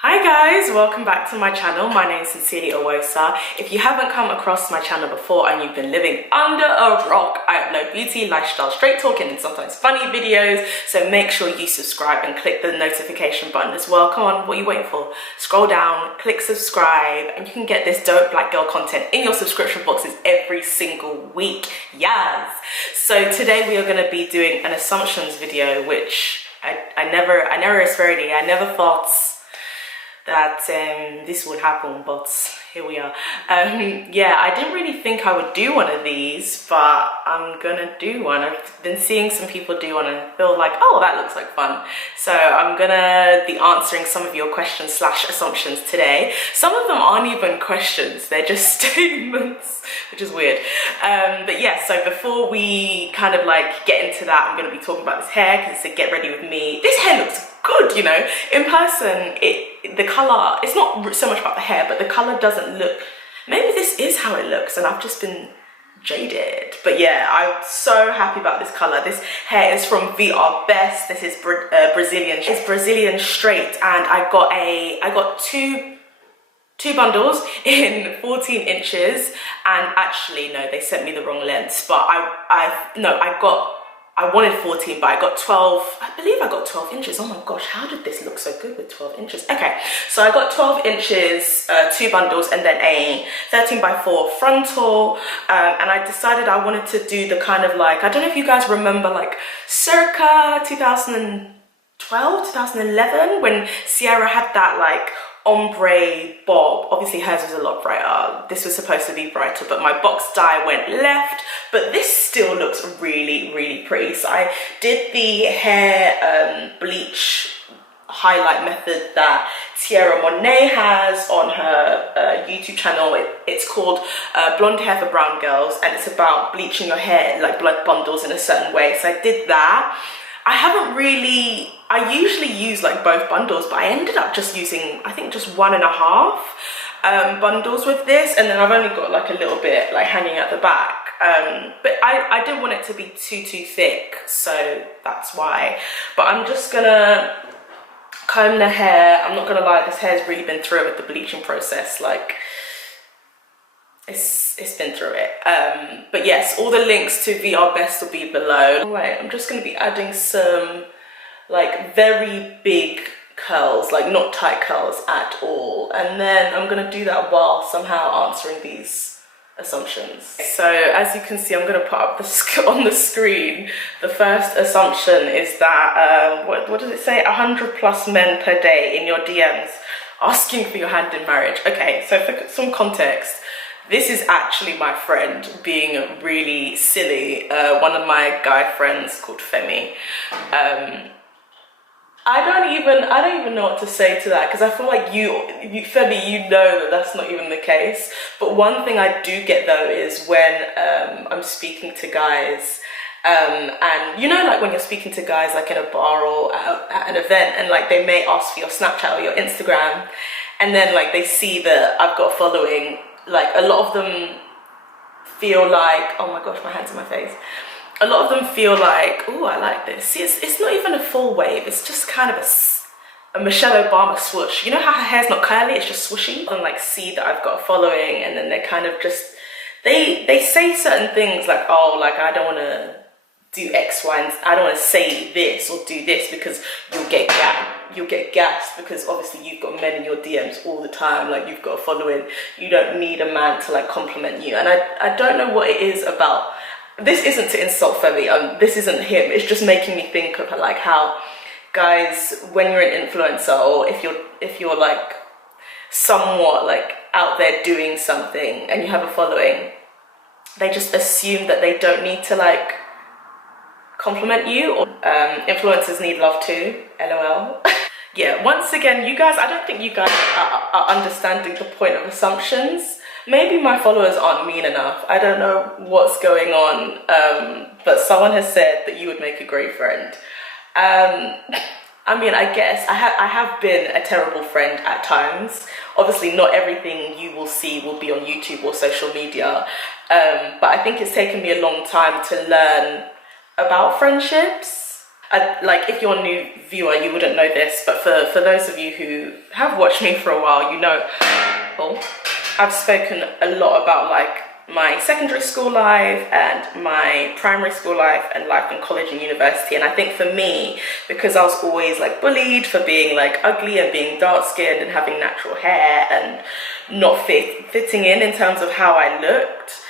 Hi guys, welcome back to my channel. My name is SincerelyOghosa. If you haven't come across my channel before and you've been living under a rock, I upload beauty, lifestyle, straight talking and sometimes funny videos, so make sure you subscribe and click the notification button as well. Come on, what are you waiting for? Scroll down, click subscribe, and you can get this dope black girl content in your subscription boxes every single week. Yes! So today we are going to be doing an assumptions video, which I never thought that this would happen, but here we are. Yeah, I didn't really think I would do one of these, but I'm gonna do one. I've been seeing some people do one and I feel like, oh, that looks like fun. So I'm gonna be answering some of your questions slash assumptions today. Some of them aren't even questions, they're just statements, which is weird. But yeah, so before we kind of like get into that, I'm gonna be talking about this hair because it's a get ready with me. This hair looks good, you know. In person, the color, it's not so much about the hair, but the color doesn't look, maybe this is how it looks and I've just been jaded. But yeah, I'm so happy about this color. This hair is from VRBest. This is Brazilian. It's Brazilian straight, and I got two bundles in 14 inches, and actually no, they sent me the wrong lengths, but I wanted 14, but I got 12, I believe I got 12 inches. Oh my gosh, how did this look so good with 12 inches? Okay, so I got 12 inches, two bundles, and then a 13x4 frontal. And I decided I wanted to do the kind of like, I don't know if you guys remember like circa 2012, 2011, when Sierra had that like ombre bob. Obviously hers was a lot brighter. This was supposed to be brighter, but my box dye went left, but this still looks really, really pretty. So I did the hair bleach highlight method that Tierra Monet has on her YouTube channel. It's called Blonde Hair for Brown Girls, and it's about bleaching your hair like blood bundles in a certain way. So I did that. I usually use like both bundles, but I ended up just using, I think, just 1.5 bundles with this, and then I've only got like a little bit like hanging at the back. But I didn't want it to be too thick, so that's why. But I'm just gonna comb the hair. I'm not gonna lie, this hair's really been through it with the bleaching process. Like, it's been through it. But yes, all the links to VRBest will be below. Alright, I'm just going to be adding some like very big curls, like not tight curls at all, and then I'm going to do that while somehow answering these assumptions. So as you can see, I'm going to put up on the screen, the first assumption is that what does it say, 100+ men per day in your DMs asking for your hand in marriage. Okay, so for some context, this is actually my friend being really silly. One of my guy friends called Femi. I don't even know what to say to that, because I feel like you Femi, you know that that's not even the case. But one thing I do get though is when I'm speaking to guys, and you know, like when you're speaking to guys like in a bar or at an event, and like they may ask for your Snapchat or your Instagram, and then like they see that I've got a following. Like a lot of them feel like, oh my gosh, my hand's in my face. A lot of them feel like, oh, I like this. See, it's not even a full wave. It's just kind of a Michelle Obama swoosh. You know how her hair's not curly, it's just swooshy? And like see that I've got a following, and then they kind of just, they say certain things like, oh, like I don't want to do X, Y, and I don't want to say this or do this because you'll get gassed, because obviously you've got men in your DMs all the time, like you've got a following, you don't need a man to like compliment you. And I don't know what it is about, this isn't to insult Femi, this isn't him, it's just making me think of like how guys, when you're an influencer, or if you're like somewhat like out there doing something and you have a following, they just assume that they don't need to like compliment you, or influencers need love too, LOL. Yeah, once again, you guys, I don't think you guys are understanding the point of assumptions. Maybe my followers aren't mean enough. I don't know what's going on, but someone has said that you would make a great friend. I mean, I guess I have been a terrible friend at times. Obviously, not everything you will see will be on YouTube or social media, but I think it's taken me a long time to learn about friendships. Like, if you're a new viewer, you wouldn't know this, but for those of you who have watched me for a while, you know, well, I've spoken a lot about like my secondary school life and my primary school life and life in college and university. And I think for me, because I was always like bullied for being like ugly and being dark skinned and having natural hair and not fitting in terms of how I looked,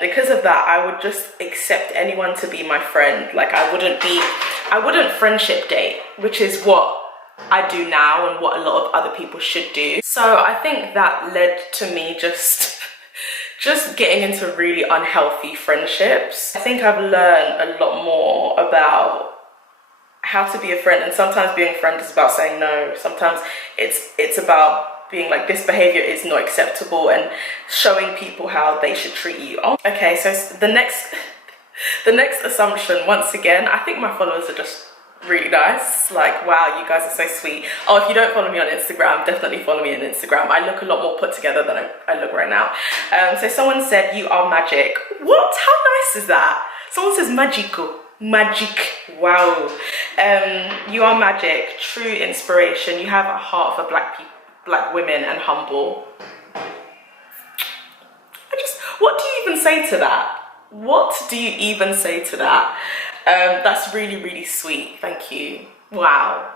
because of that, I would just accept anyone to be my friend. Like, I wouldn't friendship date, which is what I do now and what a lot of other people should do. So I think that led to me just getting into really unhealthy friendships. I think I've learned a lot more about how to be a friend, and sometimes being a friend is about saying no. Sometimes it's about being like, this behavior is not acceptable, and showing people how they should treat you. Okay, so the next assumption, once again, I think my followers are just really nice. Like, wow, you guys are so sweet. Oh, if you don't follow me on Instagram, definitely follow me on Instagram. I look a lot more put together than I look right now. So someone said, you are magic. What? How nice is that? Someone says magical. Magic. Wow. You are magic, true inspiration. You have a heart for black people, black women, and humble. What do you even say to that? What do you even say to that? That's really, really sweet. Thank you. Wow.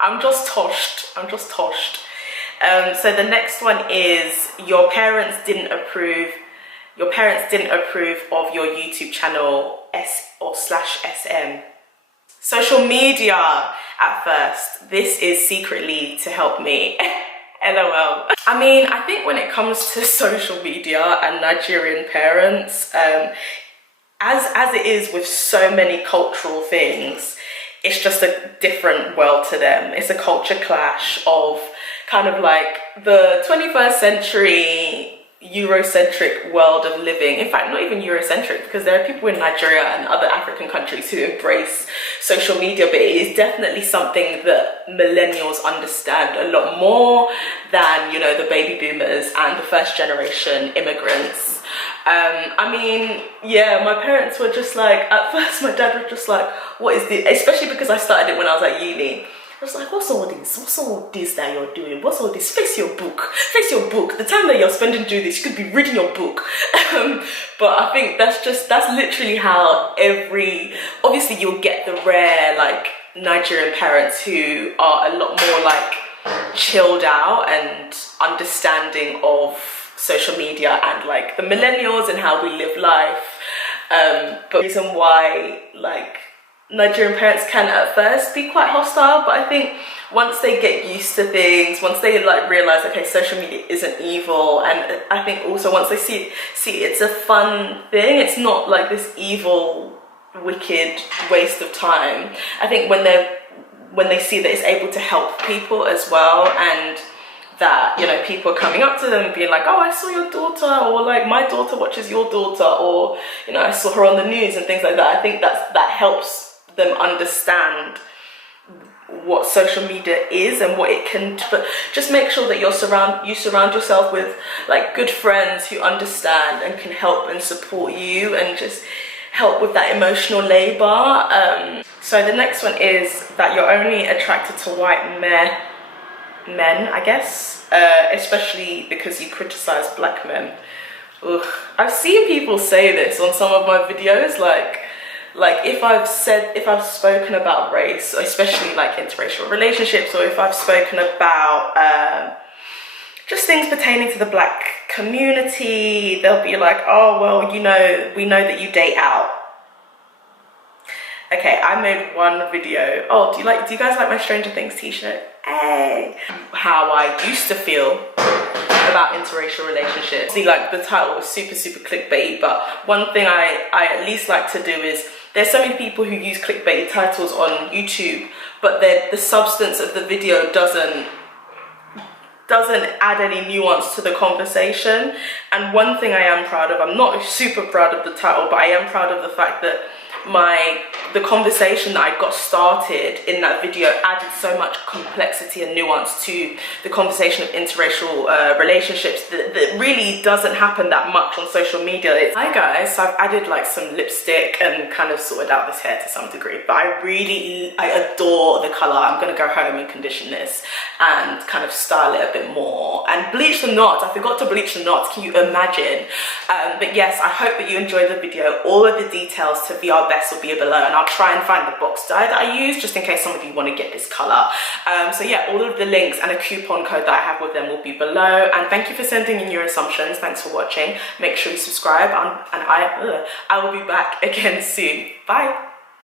I'm just toshed. So the next one is, your parents didn't approve of your YouTube channel /SM. Social media at first. This is secretly to help me. LOL. I mean, I think when it comes to social media and Nigerian parents, as it is with so many cultural things, it's just a different world to them. It's a culture clash of kind of like the 21st century Eurocentric world of living. In fact, not even Eurocentric, because there are people in Nigeria and other African countries who embrace social media, but it is definitely something that millennials understand a lot more than, you know, the baby boomers and the first generation immigrants. I mean, yeah, my parents were just like, at first my dad was just like, what is this? Especially because I started it when I was at uni. I was like, what's all this? What's all this that you're doing? What's all this? Face your book. Face your book. The time that you're spending doing this, you could be reading your book. But I think that's literally how obviously you'll get the rare like Nigerian parents who are a lot more like chilled out and understanding of social media and like the millennials and how we live life. But the reason why like Nigerian parents can at first be quite hostile, but I think once they get used to things, once they like realize, okay, social media isn't evil, and I think also once they see it's a fun thing, it's not like this evil, wicked waste of time. I think when they see that it's able to help people as well, and that, you know, people are coming up to them and being like, oh, I saw your daughter, or like, my daughter watches your daughter, or, you know, I saw her on the news and things like that. I think that helps them understand what social media is and what it can do. But just make sure that you surround yourself with like good friends who understand and can help and support you and just help with that emotional labor. So the next one is that you're only attracted to white men, I guess, especially because you criticize black men. Ugh. I've seen people say this on some of my videos, like if I've spoken about race, especially like interracial relationships, or if I've spoken about just things pertaining to the black community, they'll be like, oh, well, you know, we know that you date out. Okay, I made one video. Oh, do you guys like my Stranger Things t-shirt? Hey! How I used to feel about interracial relationships. See, like, the title was super, super clickbaity, but one thing I at least like to do is, there's so many people who use clickbaity titles on YouTube, but the substance of the video doesn't add any nuance to the conversation. And one thing I am proud of, I'm not super proud of the title, but I am proud of the fact that the conversation that I got started in that video added so much complexity and nuance to the conversation of interracial relationships that really doesn't happen that much on social media. Hi guys, so I've added like some lipstick and kind of sorted out this hair to some degree, but I adore the color. I'm gonna go home and condition this and kind of style it a bit more and bleach the knots. I forgot to bleach the knots, can you imagine? But yes, I hope that you enjoyed the video. All of the details to VRBest will be below, and I'll try and find the box dye that I use just in case some of you want to get this color. So yeah, all of the links and a coupon code that I have with them will be below. And thank you for sending in your assumptions. Thanks for watching. Make sure you subscribe, and I will be back again soon. Bye.